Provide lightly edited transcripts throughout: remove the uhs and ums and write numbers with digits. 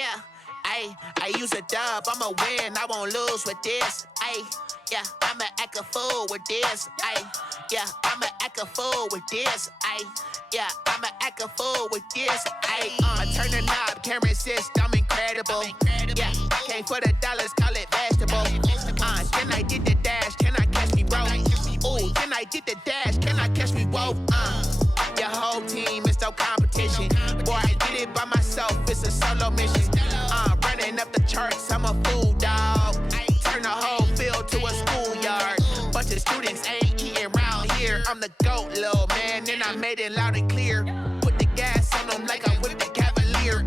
Yeah, I use a dub, I'ma win, I won't lose with this. Yeah, I'ma act a fool with this. Yeah, I'ma act a fool with this. Yeah, I'ma act a fool with this. I turn the knob, can't resist, I'm incredible. Yeah, came for the dollars, call it vegetable. Then I did the dash, can I catch me, bro? Ooh, then I did the dash, can I catch me, whoa? Your whole team is no competition. Boy, I did it by myself, it's a solo mission. Running up the charts, I'm a fool, dog. Turn the whole field to a schoolyard. Bunch of students ain't eating round here. I'm the GOAT, little man, and I made it loud and clear. Put the gas on them like I'm with the Cavalier.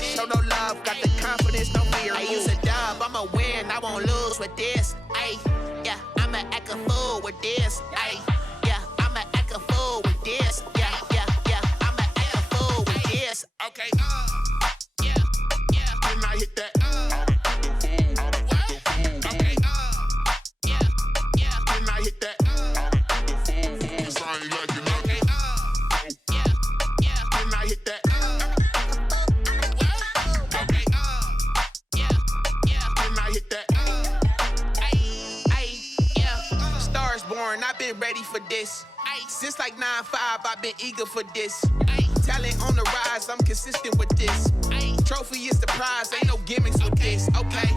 Show no love, got the confidence, no fear. I use a dub, I'ma win, I won't lose with this. Yeah, I'ma act a fool with this. Yeah, I'ma act a fool with this. Yeah, I'ma act a fool with this. Okay, yeah, then I hit that. Okay, yeah, then I hit that. Cause I ain't like it. Okay, yeah, then I hit that. Okay, yeah, then I hit that. Yeah, Stars born, I've been ready for this. Since like 9-5, I've been eager for this. Talent on the rise, I'm consistent with this. Trophy is the prize, ain't no gimmicks with this. Okay,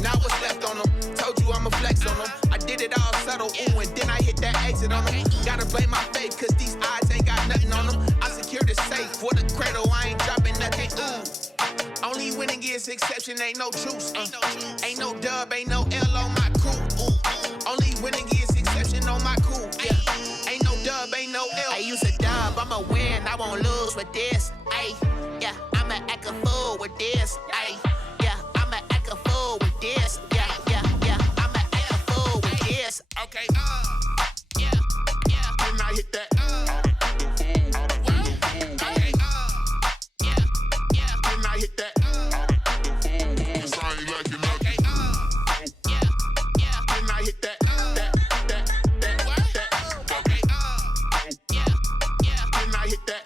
now what's left on them? Told you I'ma flex on them. I did it all subtle, ooh, and then I hit that exit on them. Gotta blame my faith, cause these odds ain't got nothing on them. I secure the safe for the cradle, I ain't dropping nothing, ooh. Only winning is exception, ain't no truce. Ain't no dub, ain't no L on my crew. Only winning is exception on my crew. Yeah, ain't no dub, ain't no L. I use a dub, I'ma win, I won't lose with this. Yeah, I'ma act a fool with this. Yeah, I'ma act a fool with this. Yeah, I'ma act a fool with this. Okay, yeah, then I hit that. Okay, yeah, then I hit that. Cause I ain't like it. Okay, yeah, then I hit that. Okay, yeah, then I hit that.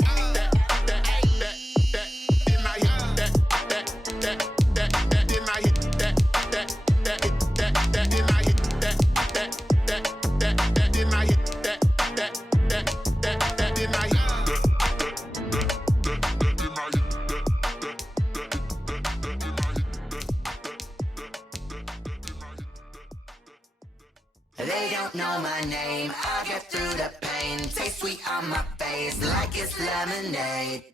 They don't know my name, I'll get through the pain. Taste sweet on my face like it's lemonade.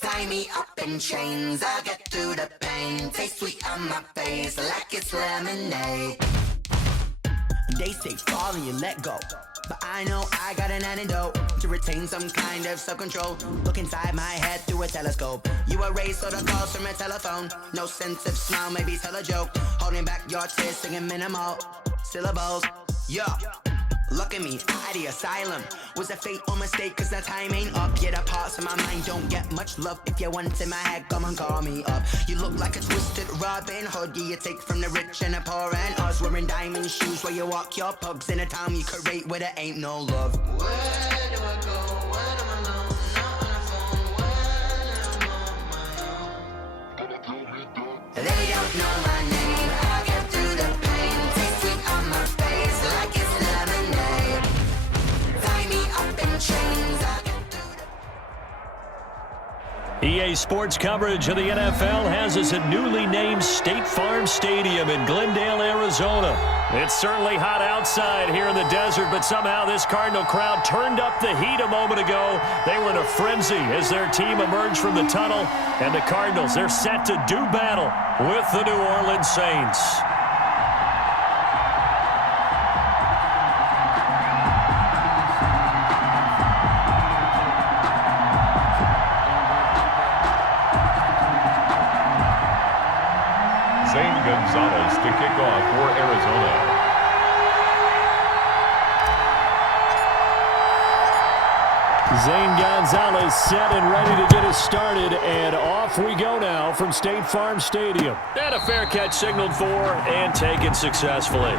Tie me up in chains, I'll get through the pain. Taste sweet on my face like it's lemonade. They say fall and you let go, but I know I got an antidote to retain some kind of self-control. Look inside my head through a telescope. You erase all the calls from a telephone. No sense of smile, maybe tell a joke. Holding back your tears, singing minimal syllables. Yeah, look at me, out the asylum. Was a fate or mistake, cause the time ain't up. Yeah, the parts of my mind don't get much love. If you want in my head, come and call me up. You look like a twisted Robin Hood. Yeah, you take from the rich and the poor and us. Wearing diamond shoes where you walk your pugs in a town you create where there ain't no love. Where do I go when I'm alone? Not on the phone when I'm on my own. They don't know my name, I'll get through the pain. Taste sweet on my face like it's lemonade. Tie me up in chains, I'll get through the... EA Sports coverage of the NFL has us at newly named State Farm Stadium in Glendale, Arizona. It's certainly hot outside here in the desert, but somehow this Cardinal crowd turned up the heat a moment ago. They were in a frenzy as their team emerged from the tunnel, and the Cardinals, they're set to do battle with the New Orleans Saints. Zane Gonzalez to kick off for Arizona. Zane Gonzalez set and ready to get us started, and off we go now from State Farm Stadium. And a fair catch signaled for and taken successfully.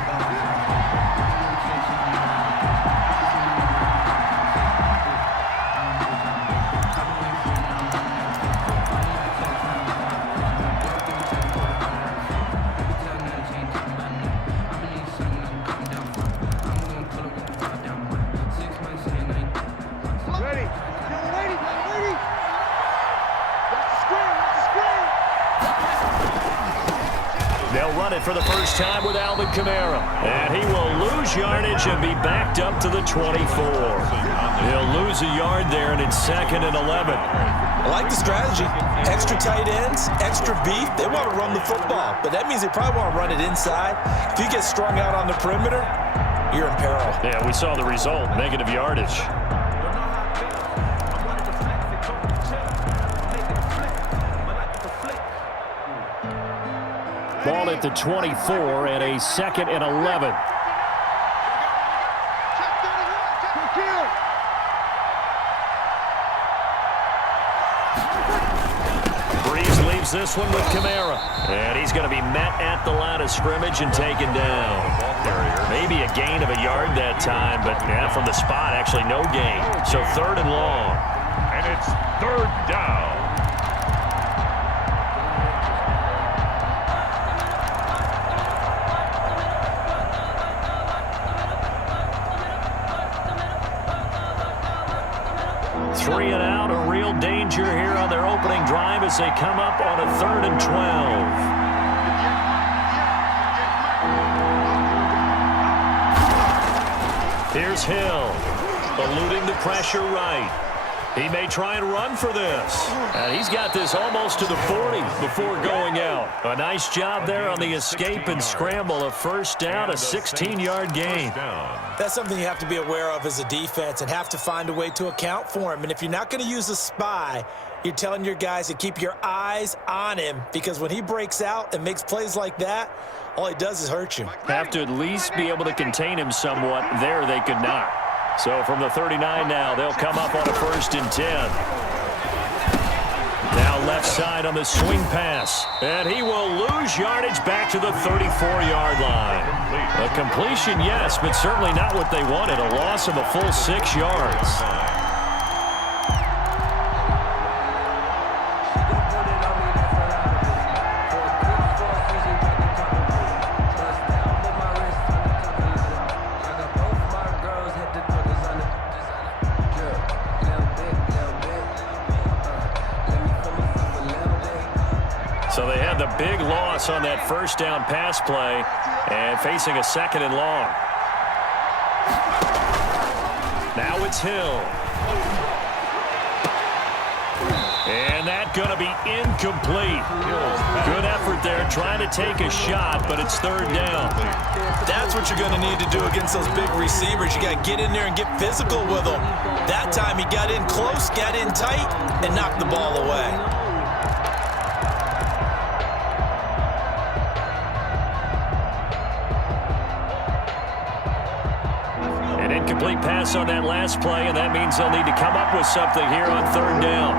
They'll run it for the first time with Alvin Kamara. And he will lose yardage and be backed up to the 24. He'll lose a yard there, and it's 2nd and 11. I like the strategy. Extra tight ends, extra beef. They want to run the football, but that means they probably want to run it inside. If you get strung out on the perimeter, you're in peril. Yeah, we saw the result, negative yardage. Ball at the 24 and a 2nd and 11. Breeze leaves this one with Kamara. And he's going to be met at the line of scrimmage and taken down. Maybe a gain of a yard that time, but yeah, from the spot, actually no gain. So 3rd and long. And it's 3rd down. Three and out, a real danger here on their opening drive as they come up on a 3rd and 12. Here's Hill, eluding the pressure right. He may try and run for this. And he's got this almost to the 40 before going out. A nice job there on the escape and scramble. A first down, a 16-yard gain. That's something you have to be aware of as a defense and have to find a way to account for him. And if you're not going to use a spy, you're telling your guys to keep your eyes on him, because when he breaks out and makes plays like that, all he does is hurt you. Have to at least be able to contain him somewhat. There they could not. So from the 39 now, they'll come up on a 1st and 10. Now left side on the swing pass. And he will lose yardage back to the 34-yard line. A completion, yes, but certainly not what they wanted. A loss of a full 6 yards. So they had the big loss on that first down pass play and facing a 2nd and long. Now it's Hill. And that's going to be incomplete. Good effort there trying to take a shot, but it's 3rd down. That's what you're going to need to do against those big receivers. You got to get in there and get physical with them. That time he got in close, got in tight, and knocked the ball away. Incomplete pass on that last play, and that means they'll need to come up with something here on 3rd down.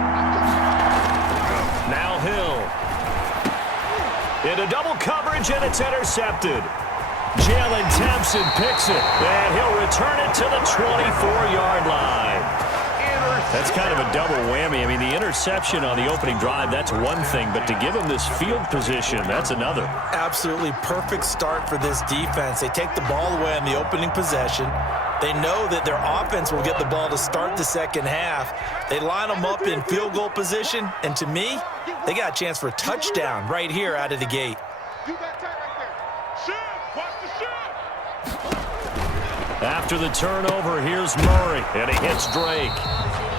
Now Hill. Into double coverage, and it's intercepted. Jalen Thompson picks it, and he'll return it to the 24-yard line. That's kind of a double whammy. I mean, the interception on the opening drive, that's one thing, but to give him this field position, that's another. Absolutely perfect start for this defense. They take the ball away on the opening possession. They know that their offense will get the ball to start the second half. They line them up in field goal position, and to me, they got a chance for a touchdown right here out of the gate. After the turnover, here's Murray, and he hits Drake.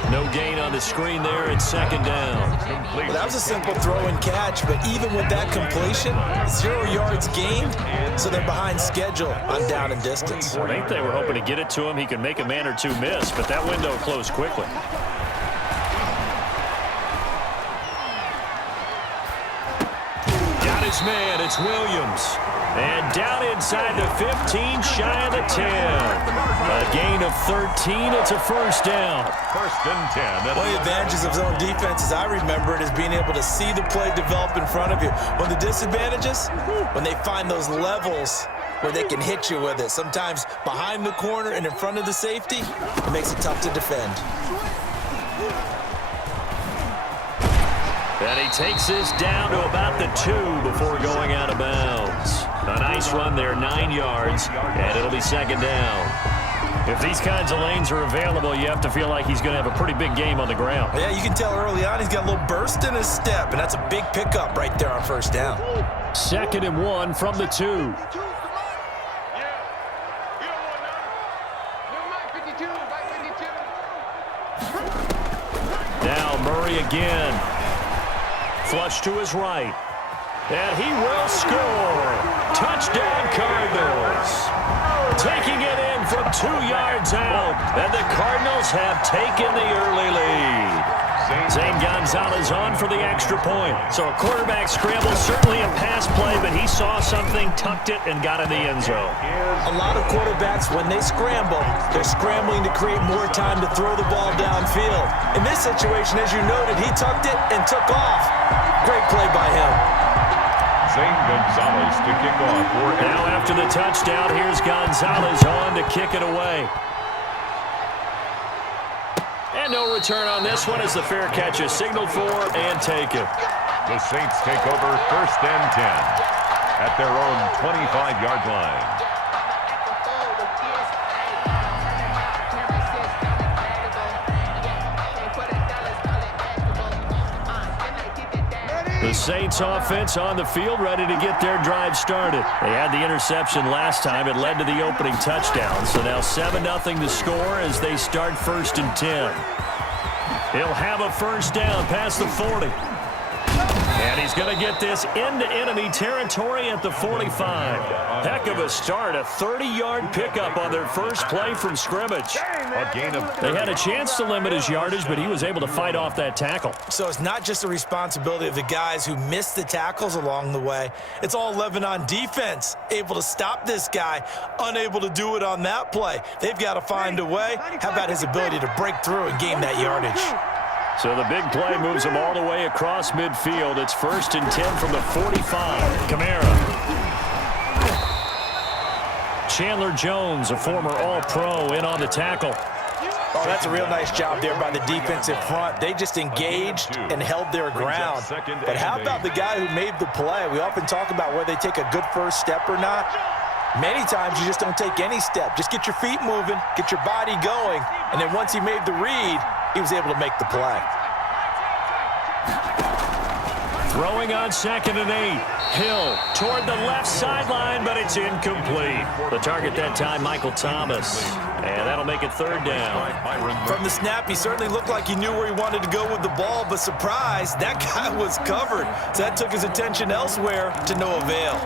No gain on the screen there. It's 2nd down. Well, that was a simple throw and catch, but even with that completion, 0 yards gained, so they're behind schedule on down and distance. I think they were hoping to get it to him. He could make a man or two miss, but that window closed quickly. Got his man. It's Williams. And down inside the 15, shy of the 10. A gain of 13. It's a first down. 1st and 10. One of the advantages of zone defense, as I remember it, is being able to see the play develop in front of you. One of the disadvantages, when they find those levels where they can hit you with it. Sometimes behind the corner and in front of the safety, it makes it tough to defend. And he takes this down to about the 2 before going out of bounds. A nice run there, 9 yards, and it'll be 2nd down. If these kinds of lanes are available, you have to feel like he's going to have a pretty big game on the ground. Yeah, you can tell early on he's got a little burst in his step, and that's a big pickup right there on first down. 2nd and 1 from the 2. Now Murray again. Flush to his right. And he will score. Touchdown Cardinals. Taking it in from 2 yards out. And the Cardinals have taken the early lead. Zane Gonzalez on for the extra point. So a quarterback scramble, certainly a pass play, but he saw something, tucked it, and got in the end zone. A lot of quarterbacks, when they scramble, they're scrambling to create more time to throw the ball downfield. In this situation, as you noted, he tucked it and took off. Great play by him. Zane Gonzalez to kick off. Now after the touchdown, here's Gonzalez on to kick it away. And no return on this one as the fair catch is signaled for and taken. The Saints take over 1st and 10 at their own 25-yard line. The Saints offense on the field, ready to get their drive started. They had the interception last time. It led to the opening touchdown. So now 7-0 to score as they start 1st and 10. He'll have a first down past the 40. And he's going to get this into enemy territory at the 45. Heck of a start, a 30-yard pickup on their first play from scrimmage. A gain of 30. They had a chance to limit his yardage, but he was able to fight off that tackle. So it's not just the responsibility of the guys who missed the tackles along the way. It's all 11 on defense, able to stop this guy, unable to do it on that play. They've got to find a way. How about his ability to break through and gain that yardage? So the big play moves them all the way across midfield. It's 1st and 10 from the 45. Kamara. Chandler Jones, a former All-Pro, in on the tackle. Oh, that's a real nice job there by the defensive front. They just engaged and held their ground. But how about the guy who made the play? We often talk about whether they take a good first step or not. Many times you just don't take any step. Just get your feet moving, get your body going, and then once he made the read, he was able to make the play. Throwing on 2nd and 8. Hill toward the left sideline, but it's incomplete. The target that time, Michael Thomas. And that'll make it 3rd down. From the snap, he certainly looked like he knew where he wanted to go with the ball, but surprise, that guy was covered. So that took his attention elsewhere to no avail.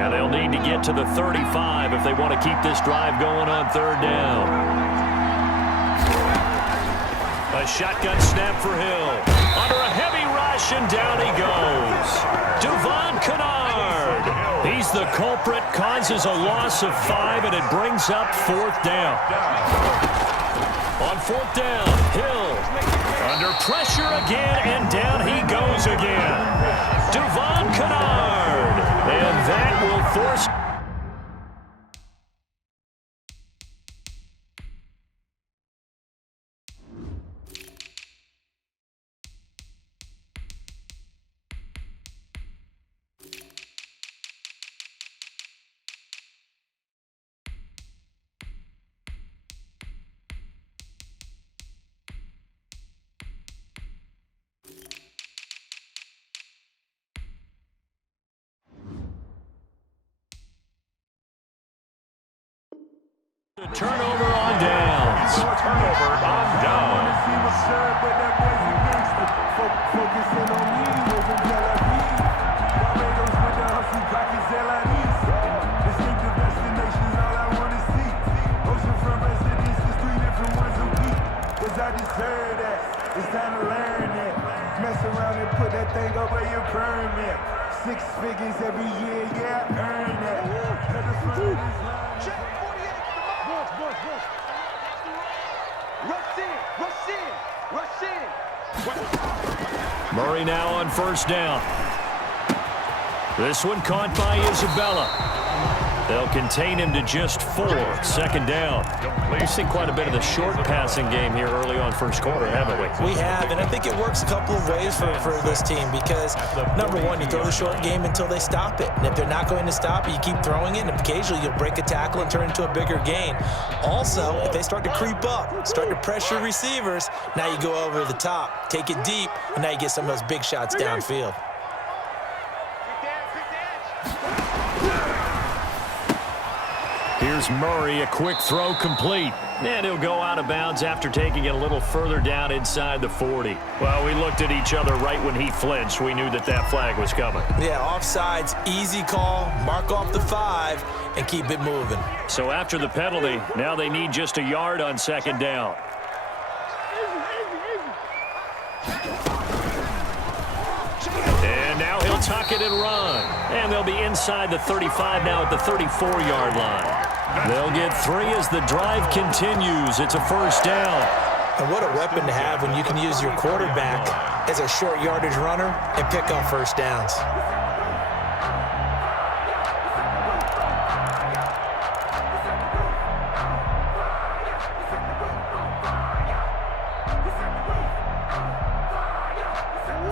And they'll need to get to the 35 if they want to keep this drive going on 3rd down. A shotgun snap for Hill. Under a heavy rush, and down he goes. Devon Kennard. He's the culprit, causes a loss of 5, and it brings up 4th down. On 4th down, Hill under pressure again, and down he goes again. Devon Kennard. And that will force... Turnover on downs. Turnover on downs. It's time to learn that. Mess around and put that thing over your permit. 6 figures every year, yeah, earn that. Murray now on 1st down. This one caught by Isabella. They'll contain him to just 4. Second down. We've seen quite a bit of the short passing game here early on first quarter, haven't we? We have, and I think it works a couple of ways for this team because, number one, you throw the short game until they stop it. And if they're not going to stop it, you keep throwing it, and occasionally you'll break a tackle and turn into a bigger gain. Also, if they start to creep up, start to pressure receivers, now you go over the top, take it deep, and now you get some of those big shots downfield. Here's Murray, a quick throw complete. And he'll go out of bounds after taking it a little further down inside the 40. Well, we looked at each other right when he flinched. We knew that that flag was coming. Yeah, offsides, easy call, mark off the 5, and keep it moving. So after the penalty, now they need just a yard on second down. And now he'll tuck it and run. And they'll be inside the 35 now at the 34-yard line. They'll get 3 as the drive continues. It's a first down. And what a weapon to have when you can use your quarterback as a short yardage runner and pick up first downs.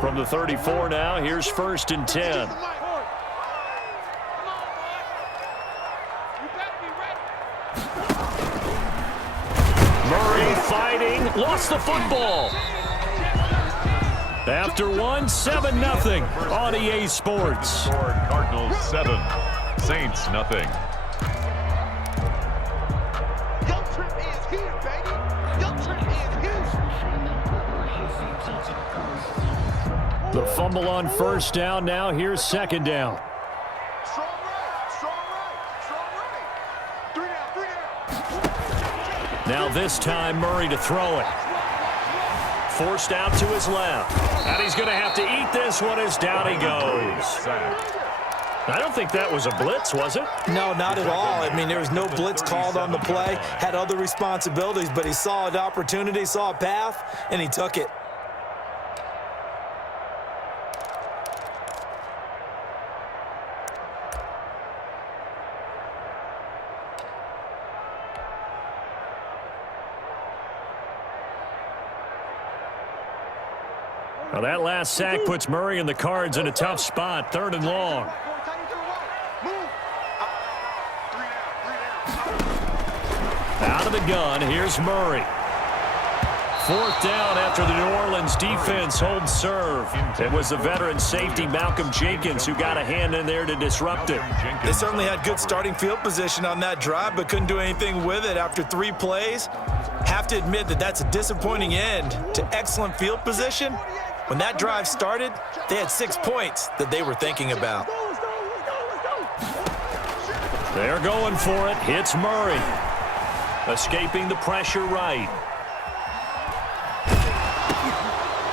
From the 34 now, here's first and 10. Murray fighting, lost the football. After one, 7-0 on EA Sports. Cardinals 7, Saints nothing. Your trip is here, baby. Your trip is here. The fumble on first down now. Here's second down. Strong right, strong right, strong right. 3 down, 3 down. Now this time Murray to throw it. Forced out to his left. And he's going to have to eat this one as down he goes. I don't think that was a blitz, was it? No, not at all. I mean, there was no blitz called on the play. Had other responsibilities, but he saw an opportunity, saw a path, and he took it. Well, that last sack puts Murray and the Cards in a tough spot, 3rd and long. Out of the gun, here's Murray. 4th down after the New Orleans defense holds serve. It was the veteran safety Malcolm Jenkins who got a hand in there to disrupt it. They certainly had good starting field position on that drive, but couldn't do anything with it after 3 plays. Have to admit that that's a disappointing end to excellent field position. When that drive started, they had 6 points that they were thinking about. They're going for it. Hits Murray. Escaping the pressure right.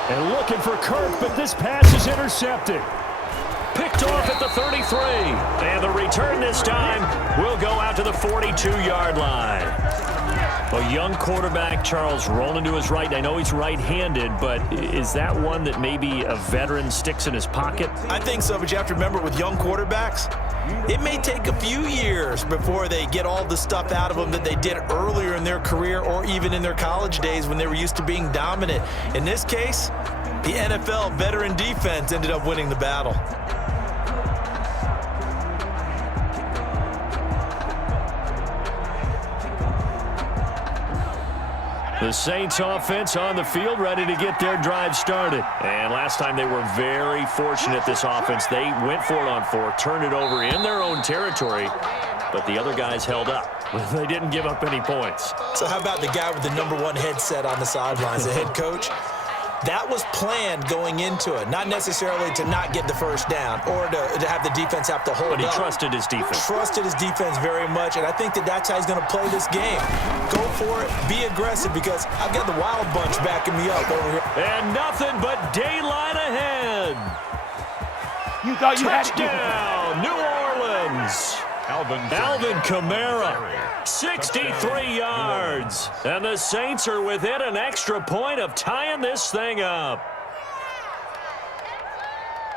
And looking for Kirk, but this pass is intercepted. Picked off at the 33. And the return this time will go out to the 42-yard line. A young quarterback, Charles, rolling to his right. I know he's right-handed, but is that one that maybe a veteran sticks in his pocket? I think so, but you have to remember with young quarterbacks, it may take a few years before they get all the stuff out of them that they did earlier in their career or even in their college days when they were used to being dominant. In this case, the NFL veteran defense ended up winning the battle. The Saints offense on the field, ready to get their drive started. And last time they were very fortunate, this offense. They went for it on 4, turned it over in their own territory, but the other guys held up. They didn't give up any points. So how about the guy with the #1 headset on the sidelines, the head coach? That was planned going into it, not necessarily to not get the first down or to have the defense have to hold up. But he trusted his defense. Trusted his defense very much, and I think that that's how he's going to play this game. Go for it, be aggressive, because I've got the Wild Bunch backing me up over here. And nothing but daylight ahead. You thought you had Touchdown, New Orleans. Alvin Kamara, 63 yards. And the Saints are within an extra point of tying this thing up.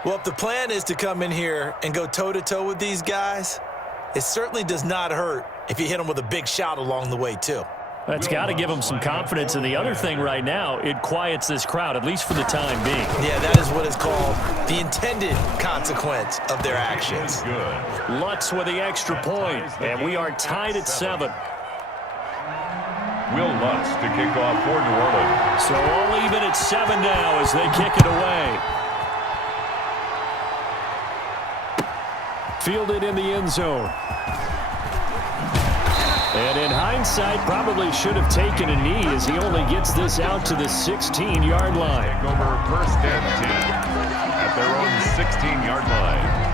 Well, if the plan is to come in here and go toe-to-toe with these guys, it certainly does not hurt if you hit them with a big shot along the way, too. That's got to give them some confidence. And the other thing right now, it quiets this crowd, at least for the time being. Yeah, that is what is called the intended consequence of their actions. Good. Lutz with the extra point, and we are tied at 7. Will Lutz to kick off for New Orleans. So all even at 7 now as they kick it away. Fielded in the end zone. And in hindsight, probably should have taken a knee as he only gets this out to the 16-yard line. Take over 1st and 10 at their own 16-yard line.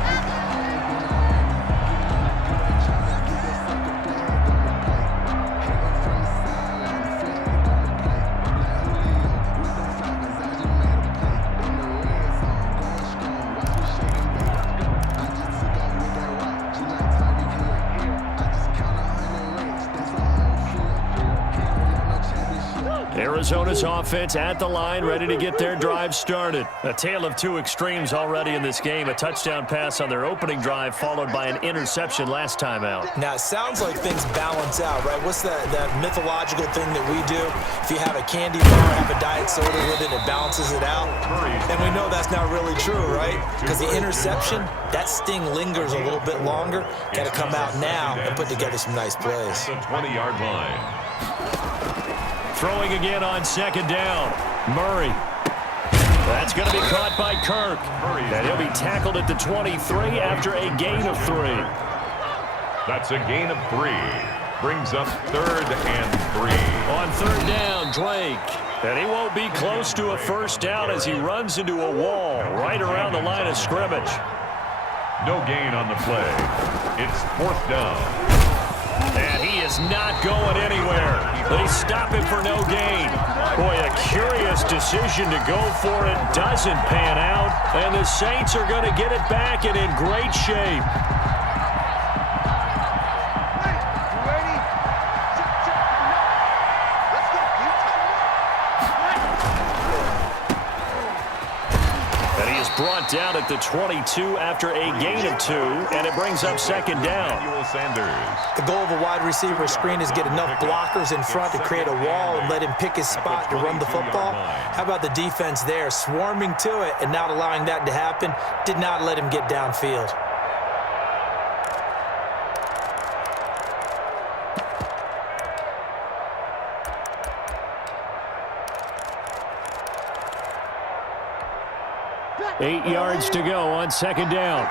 Arizona's offense at the line, ready to get their drive started. A tale of two extremes already in this game. A touchdown pass on their opening drive, followed by an interception last time out. Now, it sounds like things balance out, right? What's that mythological thing that we do? If you have a candy bar, have a diet soda with it, it balances it out. And we know that's not really true, right? Because the interception, that sting lingers a little bit longer. Got to come out now and put together some nice plays. The 20-yard line. Throwing again on 2nd down. Murray. That's going to be caught by Kirk. And he'll be tackled at the 23 after a gain of 3. That's a gain of 3. Brings up 3rd and 3. On 3rd down, Drake. And he won't be close to a first down as he runs into a wall right around the line of scrimmage. No gain on the play. It's 4th down. And he is not going anywhere. They stop him for no gain. Boy, a curious decision to go for it. Doesn't pan out. And the Saints are going to get it back and in great shape. Brought down at the 22 after a gain of 2, and it brings up 2nd down. The goal of a wide receiver screen is get enough blockers in front to create a wall and let him pick his spot to run the football. How about the defense there, swarming to it and not allowing that to happen? Did not let him get downfield. Eight yards to go on 2nd down.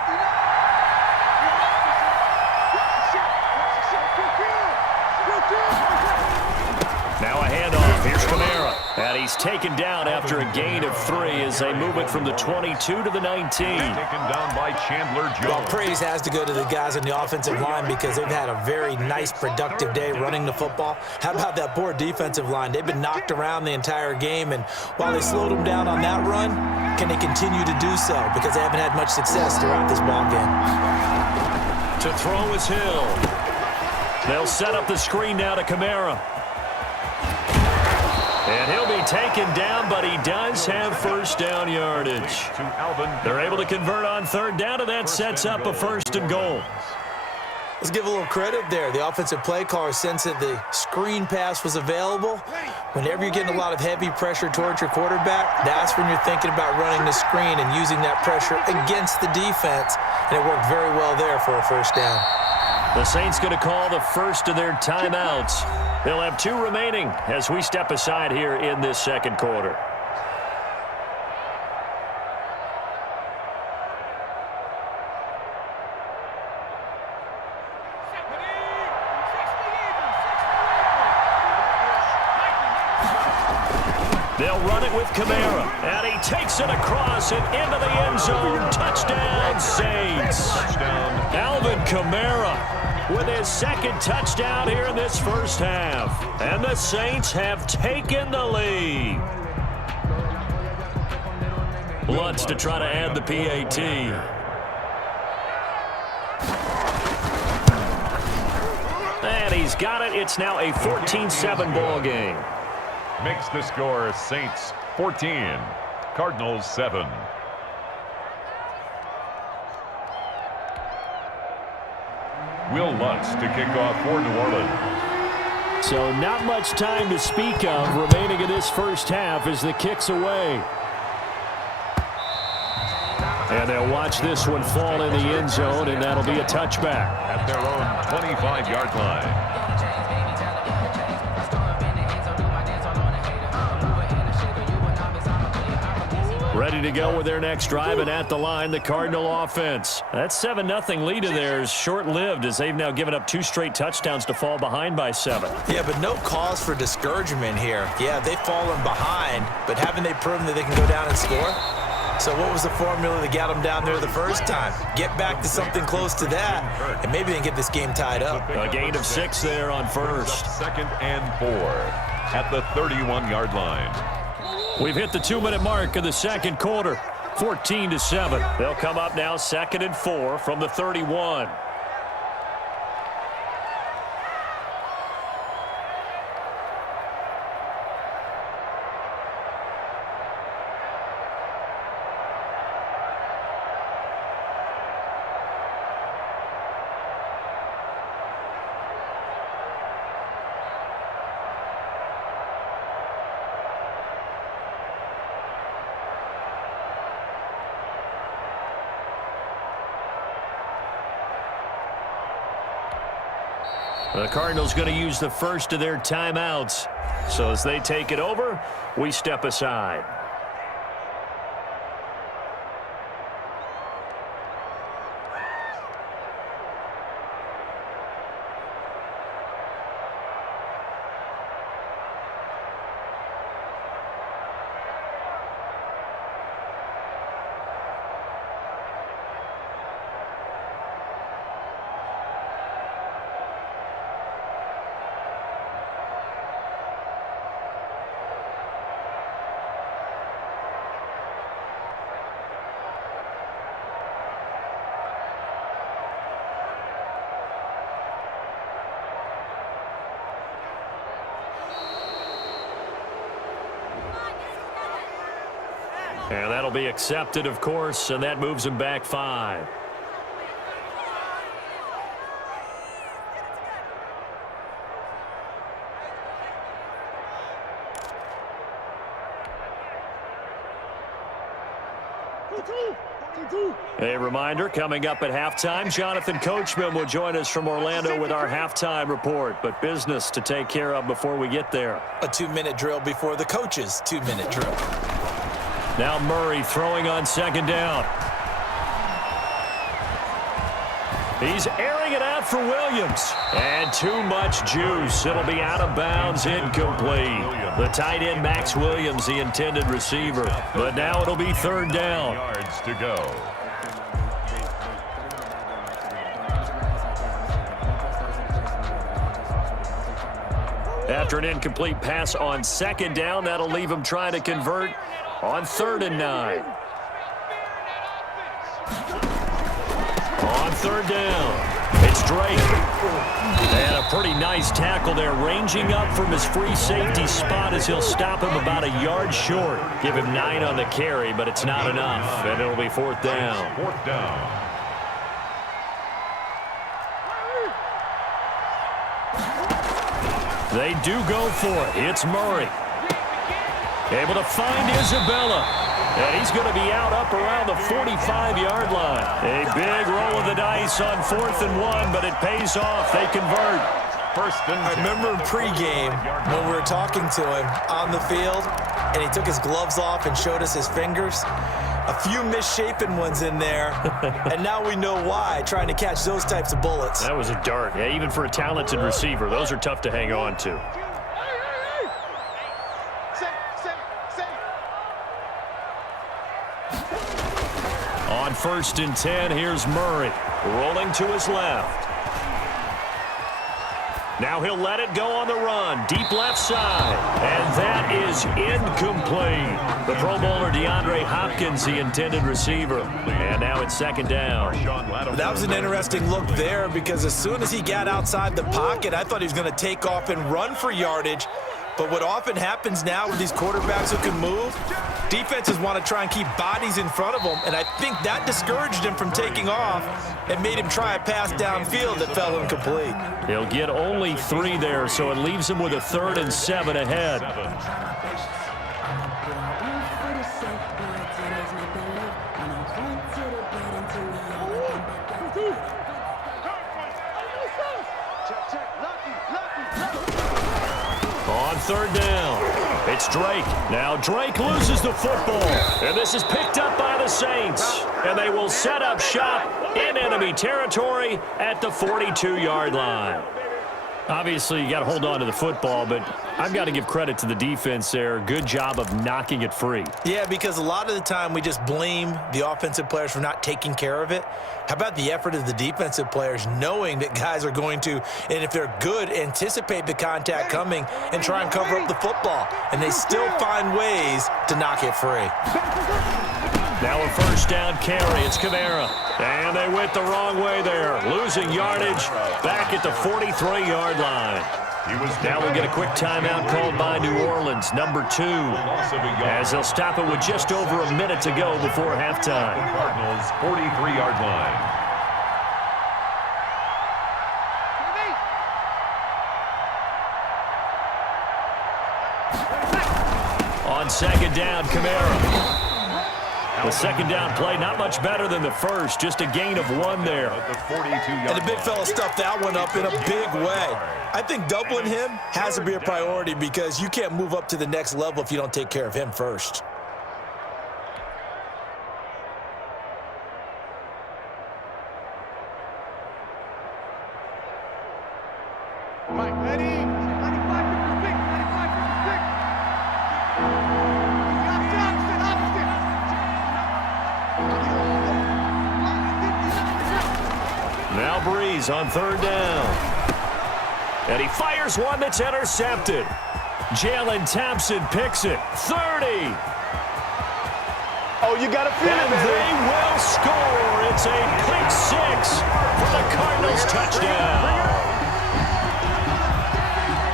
Now a handoff. Here's Kamara. And he's taken down after a gain of 3 as they move it from the 22 to the 19. Taken down by Chandler Jones. Well, praise has to go to the guys on the offensive line because they've had a very nice, productive day running the football. How about that poor defensive line? They've been knocked around the entire game, and while they slowed them down on that run, can they continue to do so? Because they haven't had much success throughout this ball game. To throw is Hill. They'll set up the screen now to Kamara. And he'll be taken down, but he does have first down yardage. They're able to convert on 3rd down, and that sets up a 1st and goal. Let's give a little credit there. The offensive play caller sensed that the screen pass was available. Whenever you're getting a lot of heavy pressure towards your quarterback, that's when you're thinking about running the screen and using that pressure against the defense. And it worked very well there for a 1st down. The Saints going to call the first of their timeouts. They'll have 2 remaining as we step aside here in this 2nd quarter. They'll run it with Kamara, and he takes it across and into the end zone. Touchdown, Saints. Touchdown. Alvin Kamara with his 2nd touchdown here in this first half. And the Saints have taken the lead. Lutz to try to add the PAT. And he's got it. It's now a 14-7 ball game. Makes the score Saints 14, Cardinals 7. Will Lutz to kick off for New Orleans. So not much time to speak of remaining in this first half as the kick's away. And they'll watch this one fall in the end zone, and that'll be a touchback. At their own 25-yard line. Ready to go with their next drive, and at the line, the Cardinal offense. That 7-0 lead of theirs short-lived as they've now given up 2 straight touchdowns to fall behind by 7. Yeah, but no cause for discouragement here. Yeah, they've fallen behind, but haven't they proven that they can go down and score? So what was the formula that got them down there the first time? Get back to something close to that, and maybe they can get this game tied up. A gain of 6 there on first. 2nd and 4 at the 31-yard line. We've hit the 2-minute mark of the second quarter. 14-7. They'll come up now 2nd and 4 from the 31. The Cardinals going to use the first of their timeouts. So as they take it over, we step aside. And that'll be accepted, of course, and that moves him back 5. A reminder, coming up at halftime, Jonathan Coachman will join us from Orlando with our halftime report, but business to take care of before we get there. A 2-minute drill before the coach's 2-minute drill. Now Murray throwing on 2nd down. He's airing it out for Williams. And too much juice. It'll be out of bounds, incomplete. The tight end, Max Williams, the intended receiver. But now it'll be 3rd down. Yards to go. After an incomplete pass on 2nd down, that'll leave him trying to convert on 3rd and 9. On 3rd down, it's Drake. And a pretty nice tackle there, ranging up from his free safety spot as he'll stop him about a yard short. Give him 9 on the carry, but it's not enough, and it'll be 4th down. 4th down. They do go for it. It's Murray. Able to find Isabella. And he's going to be out up around the 45-yard line. A big roll of the dice on 4th and 1, but it pays off. They convert. 1st and 10. I remember in pregame when we were talking to him on the field, and he took his gloves off and showed us his fingers. A few misshapen ones in there, and now we know why, trying to catch those types of bullets. That was a dart. Yeah, even for a talented receiver, those are tough to hang on to. On 1st and 10, here's Murray, rolling to his left. Now he'll let it go on the run, deep left side, and that is incomplete. The Pro Bowler DeAndre Hopkins, the intended receiver, and now it's 2nd down. That was an interesting look there because as soon as he got outside the pocket, I thought he was going to take off and run for yardage. But what often happens now with these quarterbacks who can move, Defenses want to try and keep bodies in front of him, and I think that discouraged him from taking off and made him try a pass downfield that fell incomplete. He'll get only 3 there, so it leaves him with a 3rd and 7 ahead. On 3rd down, it's Drake. Now Drake loses the football, and this is picked up by the Saints. And they will set up shop in enemy territory at the 42-yard line. Obviously, you got to hold on to the football, but I've got to give credit to the defense there. Good job of knocking it free. Yeah, because a lot of the time we just blame the offensive players for not taking care of it. How about the effort of the defensive players knowing that guys are going to, and if they're good, anticipate the contact coming and try and cover up the football. And they still find ways to knock it free. Now a 1st down carry. It's Kamara. And they went the wrong way there. Losing yardage back at the 43-yard line. Now we'll get a quick timeout called by New Orleans, number 2, as they'll stop it with just over a minute to go before halftime. Cardinals 43-yard line. On 2nd down, Kamara. The 2nd down play, not much better than the first, just a gain of 1 there. And the big fella stuffed that one up in a big way. I think doubling him has to be a priority because you can't move up to the next level if you don't take care of him first. Mike, ready? 95, 56, 95, 56. Now Breeze on 3rd down. And he fires one that's intercepted. Jalen Thompson picks it. 30. Oh, you got to feel And it, baby. they will score. It's a pick 6 for the Cardinals touchdown.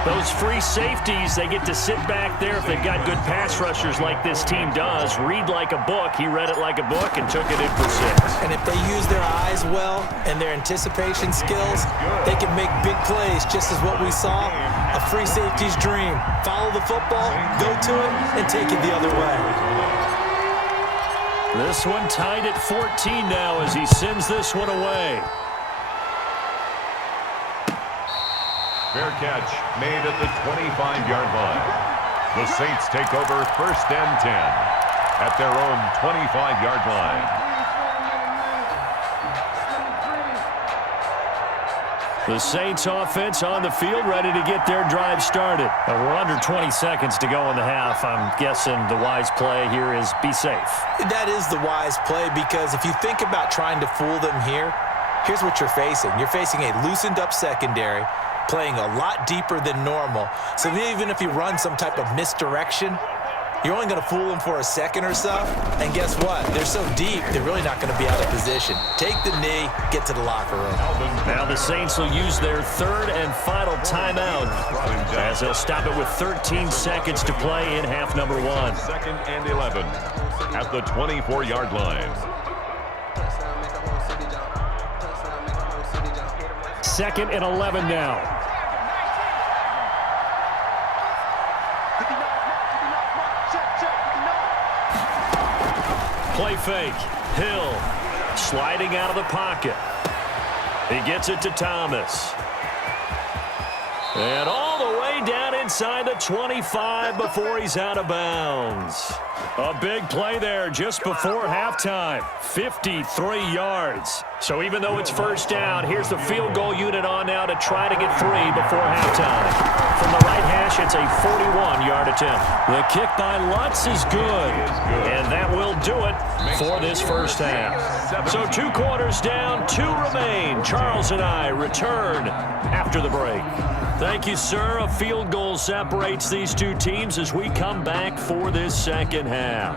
Those free safeties, they get to sit back there if they've got good pass rushers like this team does. Read like a book. He read it like a book and took it in for 6. And if they use their eyes well and their anticipation skills, they can make big plays, just as what we saw. A free safety's dream. Follow the football, go to it, and take it the other way. This one tied at 14 now as he sends this one away. Fair catch made at the 25-yard line. The Saints take over 1st and 10 at their own 25-yard line. The Saints offense on the field, ready to get their drive started. And we're under 20 seconds to go in the half. I'm guessing the wise play here is be safe. That is the wise play because if you think about trying to fool them here, here's what you're facing. You're facing a loosened up secondary, playing a lot deeper than normal. So even if you run some type of misdirection, you're only going to fool them for a second or so. And guess what? They're so deep, they're really not going to be out of position. Take the knee, get to the locker room. Now the Saints will use their 3rd and final timeout as they'll stop it with 13 seconds to play in half number 1. 2nd and 11 at the 24-yard line. 2nd and 11 now. Play fake. Hill sliding out of the pocket. He gets it to Thomas. And all the way down inside the 25 before he's out of bounds. A big play there just before halftime. 53 yards. So even though it's 1st down, here's the field goal unit on now to try to get 3 before halftime. From the right hash, it's a 41-yard attempt. The kick by Lutz is good. And that will do it for this 1st half. So 2 quarters down, 2 remain. Charles and I return after the break. Thank you, sir. A field goal separates these 2 teams as we come back for this 2nd half.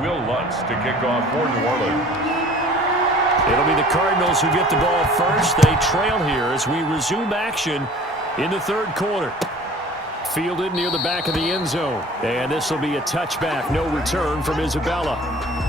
Will Lutz to kick off for New Orleans. the Cardinals who get the ball first. They trail here as we resume action in the third quarter. Fielded near the back of the end zone. And this will be a touchback. No return from Isabella.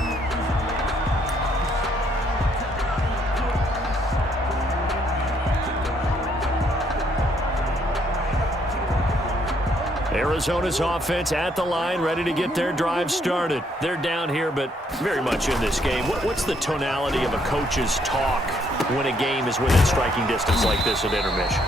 Arizona's offense at the line, ready to get their drive started. They're down here, but very much in this game. What's the tonality of a coach's talk when a game is within striking distance like this at intermission?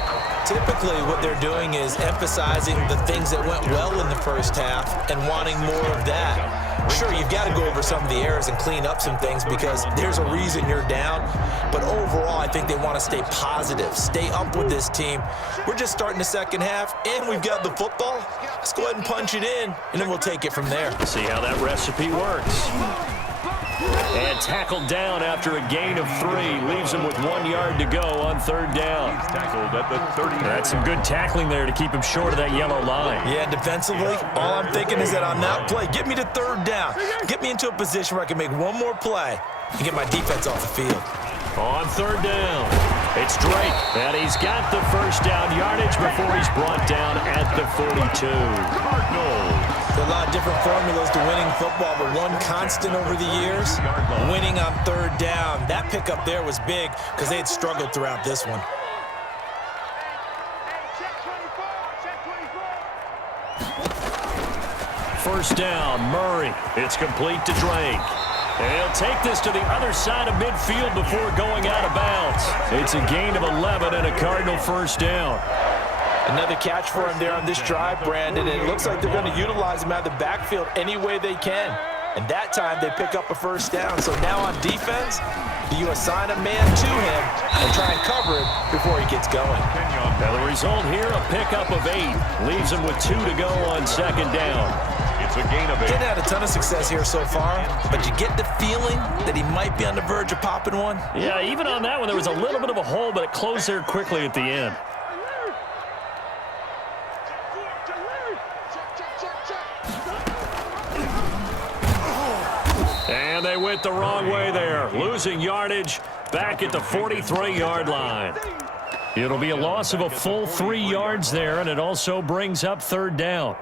Typically, what they're doing is emphasizing the things that went well in the first half and wanting more of that. Sure, you've got to go over some of the errors and clean up some things because there's a reason you're down. But overall, I think they want to stay positive, stay up with this team. We're just starting the second half, and we've got the football. Let's go ahead and punch it in, and then we'll take it from there. See how that recipe works. And tackled down after a gain of 3. Leaves him with 1 yard to go on third down. He's tackled at the 30. That's some good tackling there to keep him short of that yellow line. Yeah, defensively, all I'm thinking is that on that play, get me to third down. Get me into a position where I can make one more play and get my defense off the field. On third down, it's Drake, and he's got the first down yardage before he's brought down at the 42. There are a lot of different formulas to winning football, but one constant over the years, winning on third down. That pickup there was big because they had struggled throughout this one. First down, Murray. It's complete to Drake. And he'll take this to the other side of midfield before going out of bounds. It's a gain of 11 and a Cardinal first down. Another catch for him there on this drive, Brandon, and it looks like they're going to utilize him out of the backfield any way they can. And that time they pick up a first down. So now on defense, do you assign a man to him and try and cover it before he gets going? Now the result here, a pickup of 8. Leaves him with 2 to go on second down. It's a gain of 8. Didn't have a ton of success here so far, but you get the feeling that he might be on the verge of popping one. Yeah, even on that one, there was a little bit of a hole, but it closed there quickly at the end. And they went the wrong way there, losing yardage back at the 43-yard line. It'll be a loss of a full 3 yards there, and it also brings up third down.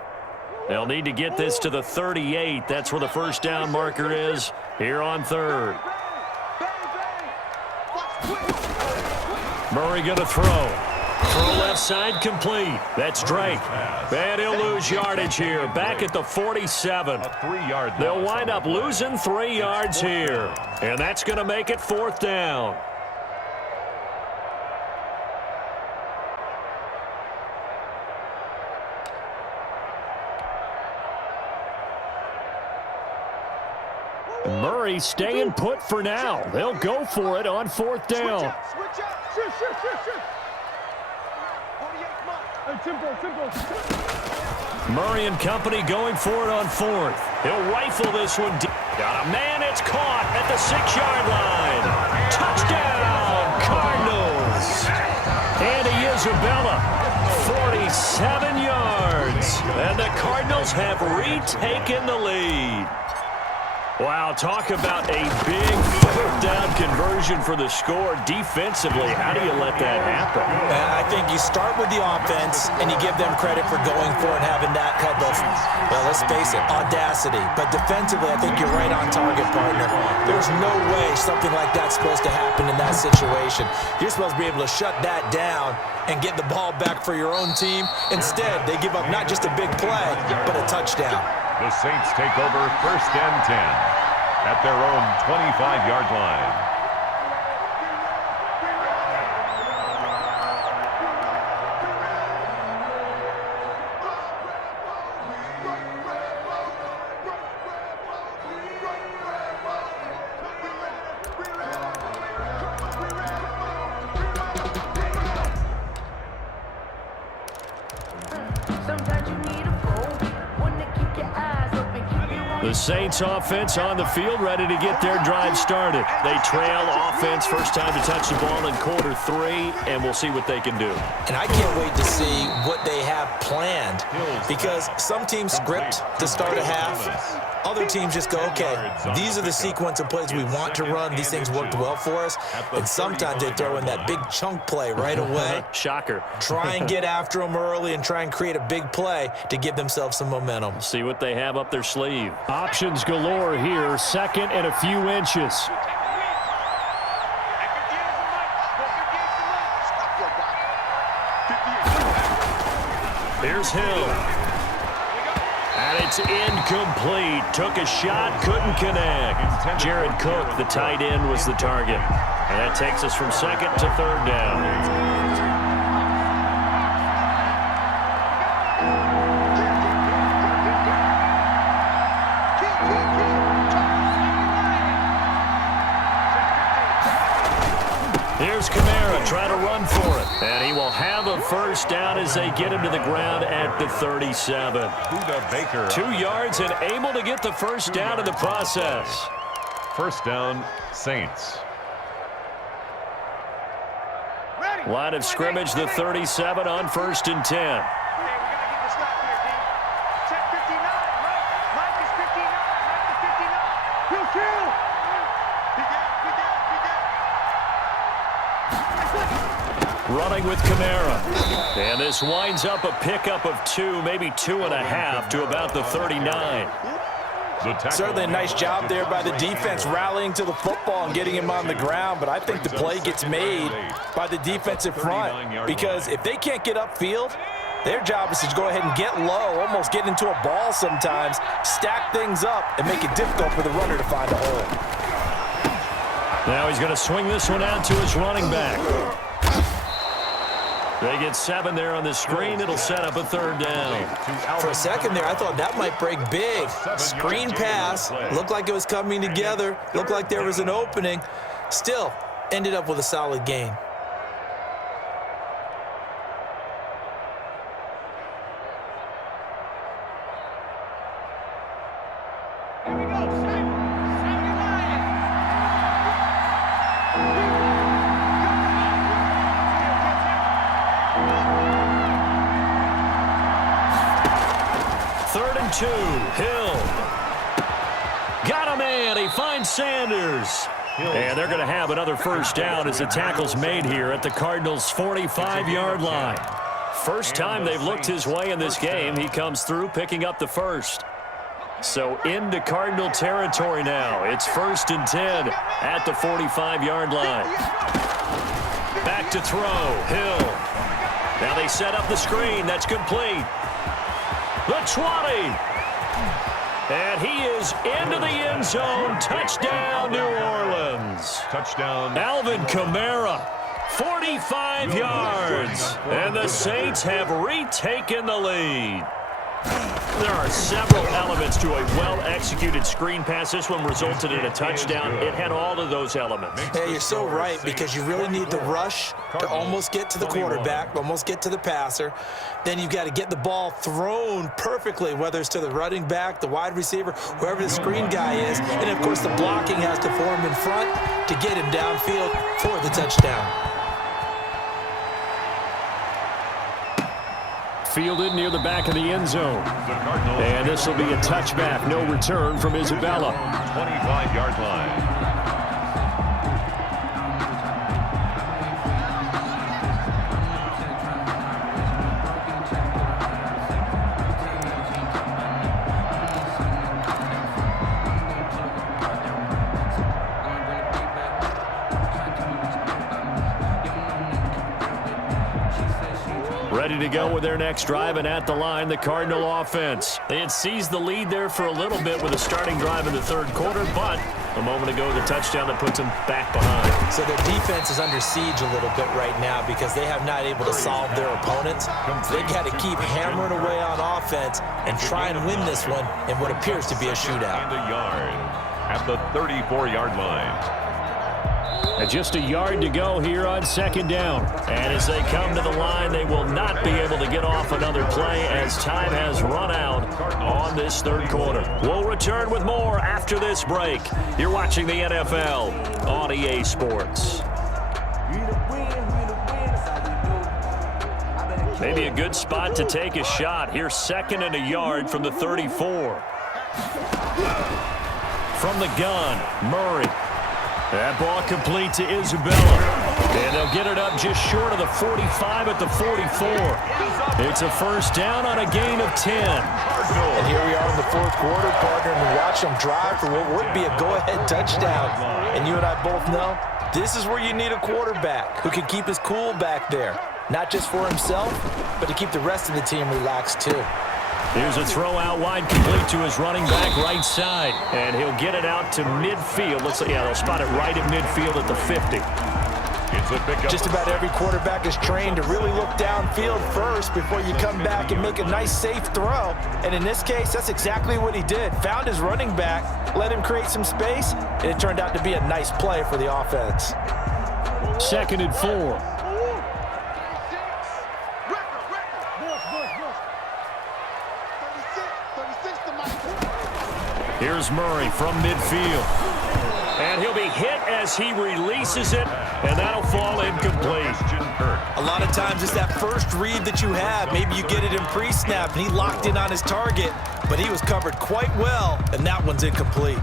They'll need to get this to the 38. That's where the first down marker is here on third. Murray going to throw. Throw left side complete. That's Drake. And he'll lose yardage here. Back at the 47. A 3-yard loss. They'll wind up losing 3 yards here. And that's going to make it fourth down. Murray staying put for now. They'll go for it on fourth down. Murray and company going for it on fourth. He'll rifle this one deep. Got a man, it's caught at the 6-yard line. Touchdown, Cardinals. Andy Isabella, 47 yards. And the Cardinals have retaken the lead. Wow, talk about a big fourth down conversion for the score. Defensively, how do you let that happen? I think you start with the offense and you give them credit for going for it, having that type of, well, let's face it, audacity. But defensively, I think you're right on target, partner. There's no way something like that's supposed to happen in that situation. You're supposed to be able to shut that down and get the ball back for your own team. Instead, they give up not just a big play, but a touchdown. The Saints take over first and 10 at their own 25-yard line. The Saints offense on the field, ready to get their drive started. They trail offense, first time to touch the ball in quarter 3, and we'll see what they can do. And I can't wait to see what they have planned, because some teams script to start a half, Other teams just go, okay, these are the sequence of plays we want to run. These things worked well for us. And sometimes they throw in that big chunk play right away. Shocker. Try and get after them early and try and create a big play to give themselves some momentum. See what they have up their sleeve. Options galore here. Second and a few inches. Here's Hill. And it's incomplete. Took a shot, couldn't connect. Jared Cook, the tight end, was the target. And that takes us from second to third down. Here's Kamara trying to run for it. And he will have a first down as they get him to the ground at the 37. 2 yards and able to get the first down in the process. First down, Saints. Line of scrimmage, the 37 on 1st and 10. Running with Kamara. And this winds up a pickup of 2, maybe 2.5 to about the 39. Certainly a nice job there by the defense rallying to the football and getting him on the ground, but I think the play gets made by the defensive front because if they can't get upfield, their job is to go ahead and get low, almost get into a ball sometimes, stack things up, and make it difficult for the runner to find a hole. Now he's going to swing this one out to his running back. They get 7 there on the screen. It'll set up a third down. For a second there, I thought that might break big. Screen pass. Looked like it was coming together. Looked like there was an opening. Still, ended up with a solid gain. Two, Hill. Got a man. He finds Sanders. And they're going to have another first down as the tackle's made here at the Cardinals' 45-yard line. First time they've looked his way in this game. He comes through picking up the first. So into Cardinal territory now. It's 1st and 10 at the 45-yard line. Back to throw. Hill. Now they set up the screen. That's complete. The 20. And he is into the end zone. Touchdown, New Orleans. Touchdown. Alvin Kamara, 45 yards. And the Saints have retaken the lead. There are several elements to a well-executed screen pass. This one resulted in a touchdown. It had all of those elements. Hey, you're so right, because you really need the rush to almost get to the quarterback, almost get to the passer. Then you've got to get the ball thrown perfectly, whether it's to the running back, the wide receiver, whoever the screen guy is. And, of course, the blocking has to form in front to get him downfield for the touchdown. Fielded near the back of the end zone. And this will be a touchback. No return from Isabella. 25-yard line. Ready to go with their next drive, and at the line, the Cardinal offense. They had seized the lead there for a little bit with a starting drive in the third quarter, but a moment ago, the touchdown that puts them back behind. So their defense is under siege a little bit right now because they have not able to solve their opponents. So they've got to keep hammering away on offense and try and win this one in what appears to be a shootout. And a yard at the 34-yard line. And just a yard to go here on second down. And as they come to the line, they will not be able to get off another play as time has run out on this third quarter. We'll return with more after this break. You're watching the NFL on EA Sports. Maybe a good spot to take a shot. Here's second and a yard from the 34. From the gun, Murray. That ball complete to Isabella. And they'll get it up just short of the 45 at the 44. It's a first down on a gain of 10. And here we are in the fourth quarter, partner, and watch them drive for what would be a go-ahead touchdown. And you and I both know this is where you need a quarterback who can keep his cool back there. Not just for himself, but to keep the rest of the team relaxed too. Here's a throw out wide complete to his running back right side. And he'll get it out to midfield. They'll spot it right at midfield at the 50. It's a pickup. Just about every quarterback is trained to really look downfield first before you come back and make a nice, safe throw. And in this case, that's exactly what he did. Found his running back, let him create some space, and it turned out to be a nice play for the offense. 2nd and 4. Here's Murray from midfield. And he'll be hit as he releases it, and that'll fall incomplete. A lot of times it's that first read that you have. Maybe you get it in pre-snap, and he locked in on his target, but he was covered quite well, and that one's incomplete.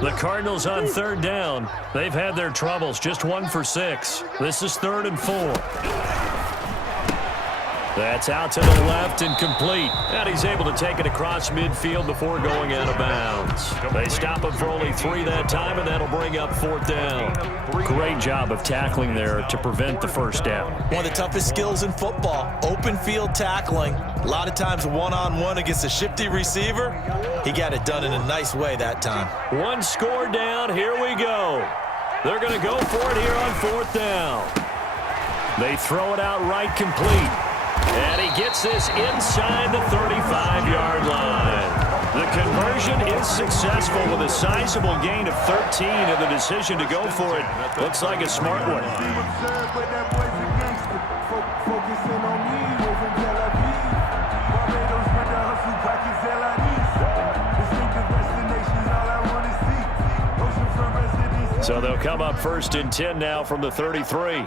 The Cardinals on 3rd down. They've had their troubles, just 1 for 6. This is 3rd and 4. That's out to the left and complete. And he's able to take it across midfield before going out of bounds. They stop him for only 3 that time, and that'll bring up 4th down. Great job of tackling there to prevent the first down. One of the toughest skills in football, open field tackling. A lot of times one-on-one against a shifty receiver. He got it done in a nice way that time. 1 score down. Here we go. They're going to go for it here on 4th down. They throw it out right complete. And he gets this inside the 35-yard line. The conversion is successful with a sizable gain of 13, and the decision to go for it looks like a smart one. So they'll come up 1st and 10 now from the 33.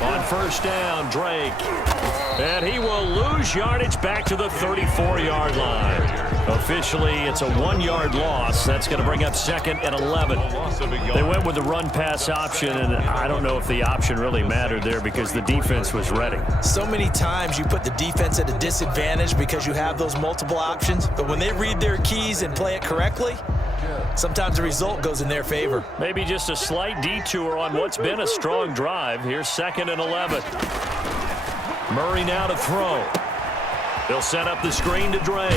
On 1st down, Drake. And he will lose yardage back to the 34-yard line. Officially, it's a 1-yard loss. That's going to bring up 2nd and 11. They went with the run-pass option, and I don't know if the option really mattered there because the defense was ready. So many times you put the defense at a disadvantage because you have those multiple options, but when they read their keys and play it correctly, sometimes the result goes in their favor. Maybe just a slight detour on what's been a strong drive. Here's 2nd and 11. Murray now to throw. They'll set up the screen to Drake.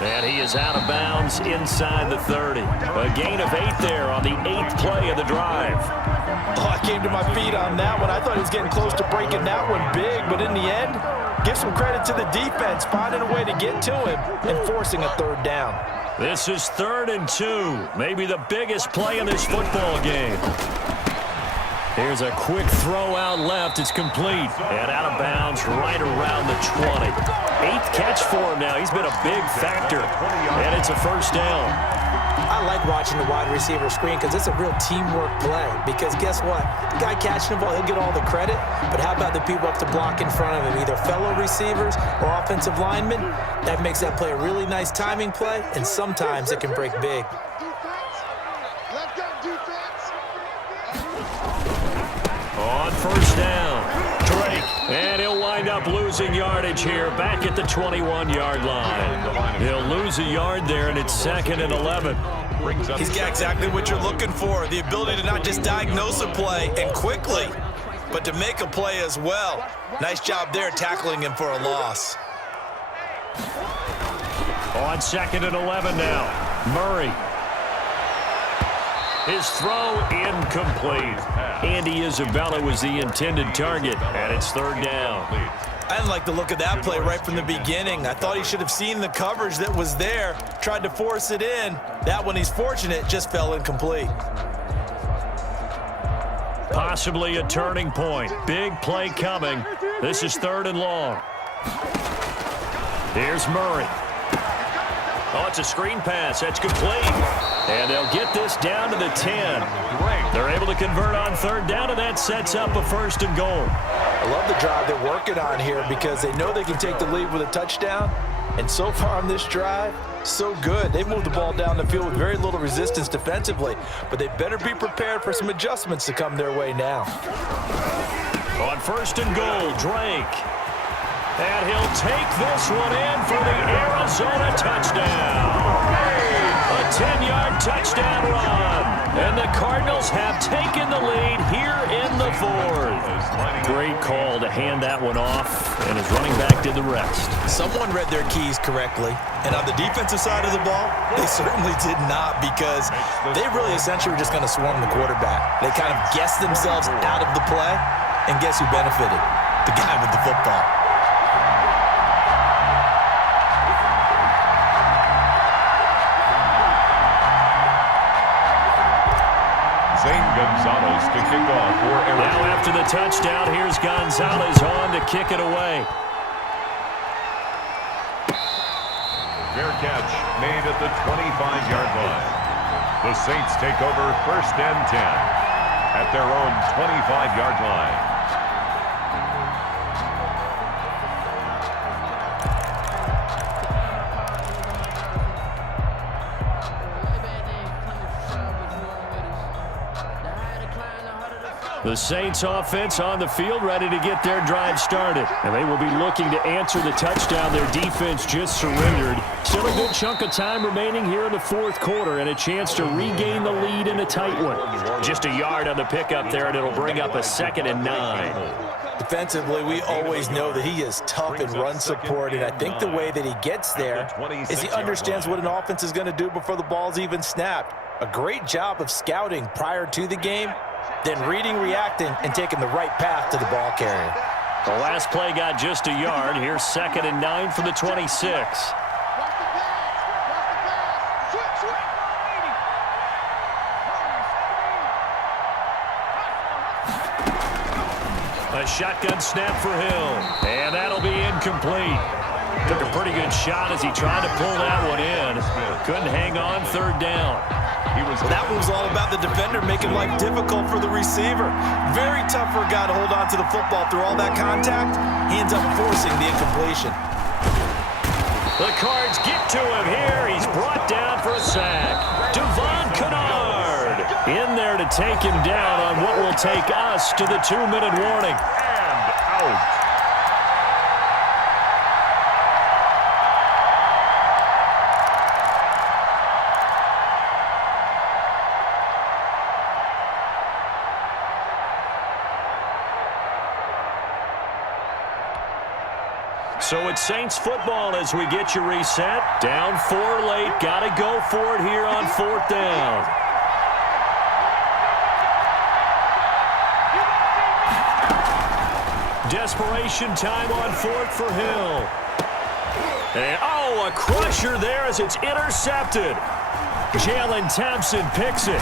And he is out of bounds inside the 30. A gain of 8 there on the 8th play of the drive. Oh, I came to my feet on that one. I thought he was getting close to breaking that one big, but in the end, give some credit to the defense, finding a way to get to him and forcing a 3rd down. This is 3rd and 2, maybe the biggest play in this football game. Here's a quick throw out left. It's complete and out of bounds right around the 20. 8th catch for him now. He's been a big factor, and it's a 1st down. I like watching the wide receiver screen because it's a real teamwork play. Because guess what? The guy catching the ball, he'll get all the credit. But how about the people up to block in front of him, either fellow receivers or offensive linemen? That makes that play a really nice timing play, and sometimes it can break big. On 1st down, Drake, and he'll wind up losing yardage here back at the 21-yard line. He'll lose a yard there, and it's 2nd and 11. He's got exactly what you're looking for, the ability to not just diagnose a play and quickly, but to make a play as well. Nice job there tackling him for a loss. On 2nd and 11 now, Murray. His throw incomplete. Andy Isabella was the intended target, and it's 3rd down. I didn't like the look of that play right from the beginning. I thought he should have seen the coverage that was there, tried to force it in. That one, he's fortunate, just fell incomplete. Possibly a turning point. Big play coming. This is 3rd and long. Here's Murray. Oh, it's a screen pass. That's complete. And they'll get this down to the 10. They're able to convert on 3rd down, and that sets up a 1st and goal. I love the drive they're working on here because they know they can take the lead with a touchdown. And so far on this drive, so good. They moved the ball down the field with very little resistance defensively, but they better be prepared for some adjustments to come their way now. On 1st and goal, Drake. And he'll take this one in for the Arizona touchdown. A 10-yard touchdown run. And the Cardinals have taken the lead here in the 4th. Great call to hand that one off, and his running back did the rest. Someone read their keys correctly, and on the defensive side of the ball, they certainly did not, because they really essentially were just going to swarm the quarterback. They kind of guessed themselves out of the play, and guess who benefited? The guy with the football. Gonzalez to kick off for Arizona. Now after the touchdown, here's Gonzalez on to kick it away. Fair catch made at the 25-yard line. The Saints take over 1st and 10 at their own 25-yard line. The Saints offense on the field, ready to get their drive started. And they will be looking to answer the touchdown their defense just surrendered. Still a good chunk of time remaining here in the 4th quarter, and a chance to regain the lead in a tight one. Just a yard on the pickup there, and it'll bring up a 2nd and 9. Defensively, we always know that he is tough in run support, and I think the way that he gets there is he understands what an offense is going to do before the ball's even snapped. A great job of scouting prior to the game, then reading, reacting, and taking the right path to the ball carrier. The last play got just a yard. Here's 2nd and 9 from the 26. A shotgun snap for Hill, and that'll be incomplete. Took a pretty good shot as he tried to pull that one in. Couldn't hang on 3rd down. That one was all about the defender making life difficult for the receiver. Very tough for a guy to hold on to the football through all that contact. He ends up forcing the incompletion. The Cards get to him here. He's brought down for a sack. Devon Kennard in there to take him down on what will take us to the 2-minute warning. And out. So it's Saints football as we get you reset. Down 4 late. Got to go for it here on 4th down. Desperation time on 4th for Hill. And, a crusher there as it's intercepted. Jalen Thompson picks it.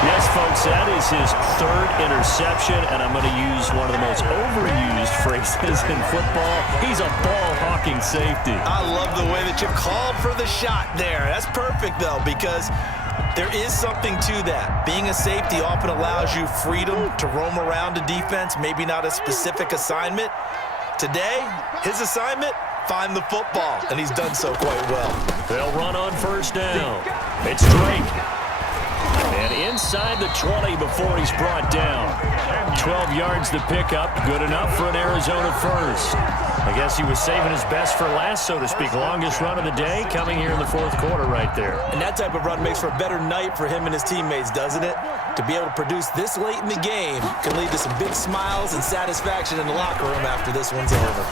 Yes, folks, that is his 3rd interception, and I'm going to use one of the most overused phrases in football. He's a ball-hawking safety. I love the way that you called for the shot there. That's perfect, though, because there is something to that. Being a safety often allows you freedom to roam around a defense, maybe not a specific assignment. Today, his assignment, find the football, and he's done so quite well. They'll run on 1st down. It's Drake. And inside the 20 before he's brought down. 12 yards to pick up. Good enough for an Arizona 1st. I guess he was saving his best for last, so to speak. Longest run of the day coming here in the 4th quarter right there. And that type of run makes for a better night for him and his teammates, doesn't it? To be able to produce this late in the game can lead to some big smiles and satisfaction in the locker room after this one's over.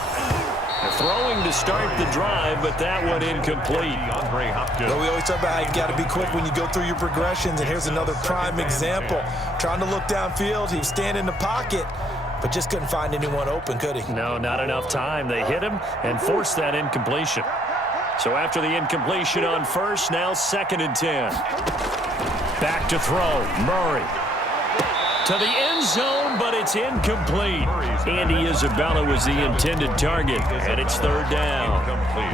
Throwing to start the drive, but that one incomplete. Well, we always talk about how you got to be quick when you go through your progressions, and here's another prime example. Trying to look downfield, he was standing in the pocket, but just couldn't find anyone open, could he? No, not enough time. They hit him and forced that incompletion. So after the incompletion on 1st, now 2nd and 10. Back to throw, Murray. to the end zone, but it's incomplete. Andy Isabella was the intended target, and it's third down.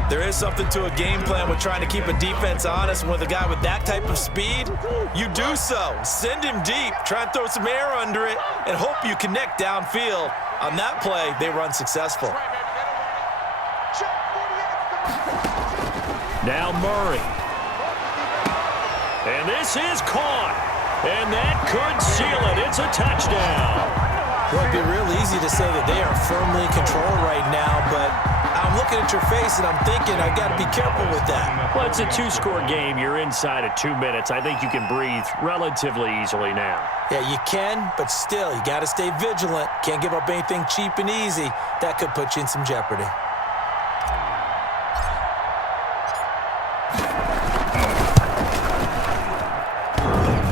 There is something to a game plan with trying to keep a defense honest. And with a guy with that type of speed, you do so. Send him deep, try and throw some air under it, and hope you connect downfield. On that play, they run successful. Now Murray. And this is caught. And that could seal it. It's a touchdown. Well, it'd be real easy to say that they are firmly in control right now, but I'm looking at your face and I'm thinking I got to be careful with that. Well, it's a two-score game. You're inside of 2 minutes. I think you can breathe relatively easily now. Yeah, you can, but still, you got to stay vigilant. Can't give up anything cheap and easy. That could put you in some jeopardy.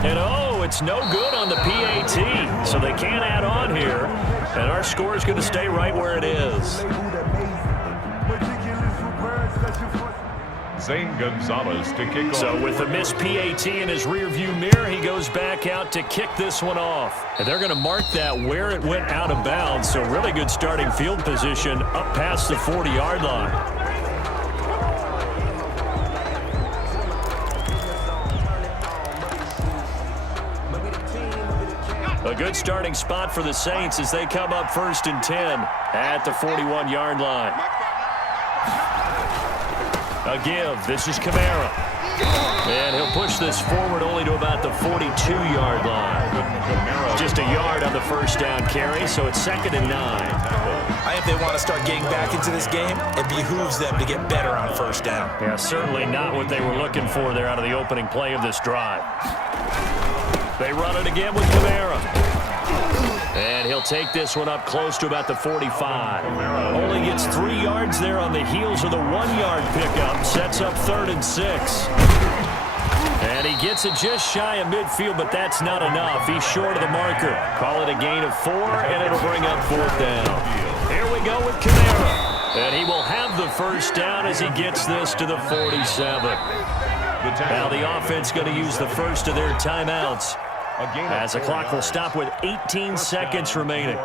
And it's no good on the PAT, so they can't add on here. And our score is going to stay right where it is. Zane Gonzalez to kick off. So with the missed PAT in his rearview mirror, he goes back out to kick this one off. And they're going to mark that where it went out of bounds. So really good starting field position up past the 40-yard line. A good starting spot for the Saints as they come up 1st and 10 at the 41-yard line. A give. This is Kamara. And he'll push this forward only to about the 42-yard line. Just a yard on the first down carry, so it's 2nd and 9. I think they want to start getting back into this game. It behooves them to get better on first down. Yeah, certainly not what they were looking for there out of the opening play of this drive. They run it again with Kamara. And he'll take this one up close to about the 45. Only gets 3 yards there on the heels of the 1-yard pickup. Sets up 3rd and 6. And he gets it just shy of midfield, but that's not enough. He's short of the marker. Call it a gain of 4, and it'll bring up 4th down. Here we go with Kamara. And he will have the first down as he gets this to the 47. Now the offense going to use the first of their timeouts as the clock will stop with 18 seconds remaining.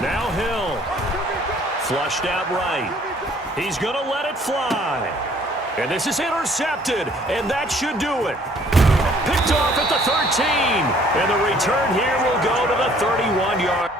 Now Hill. Flushed out right. He's going to let it fly. And this is intercepted, and that should do it. Picked off at the 13, and the return here will go to the 31-yard.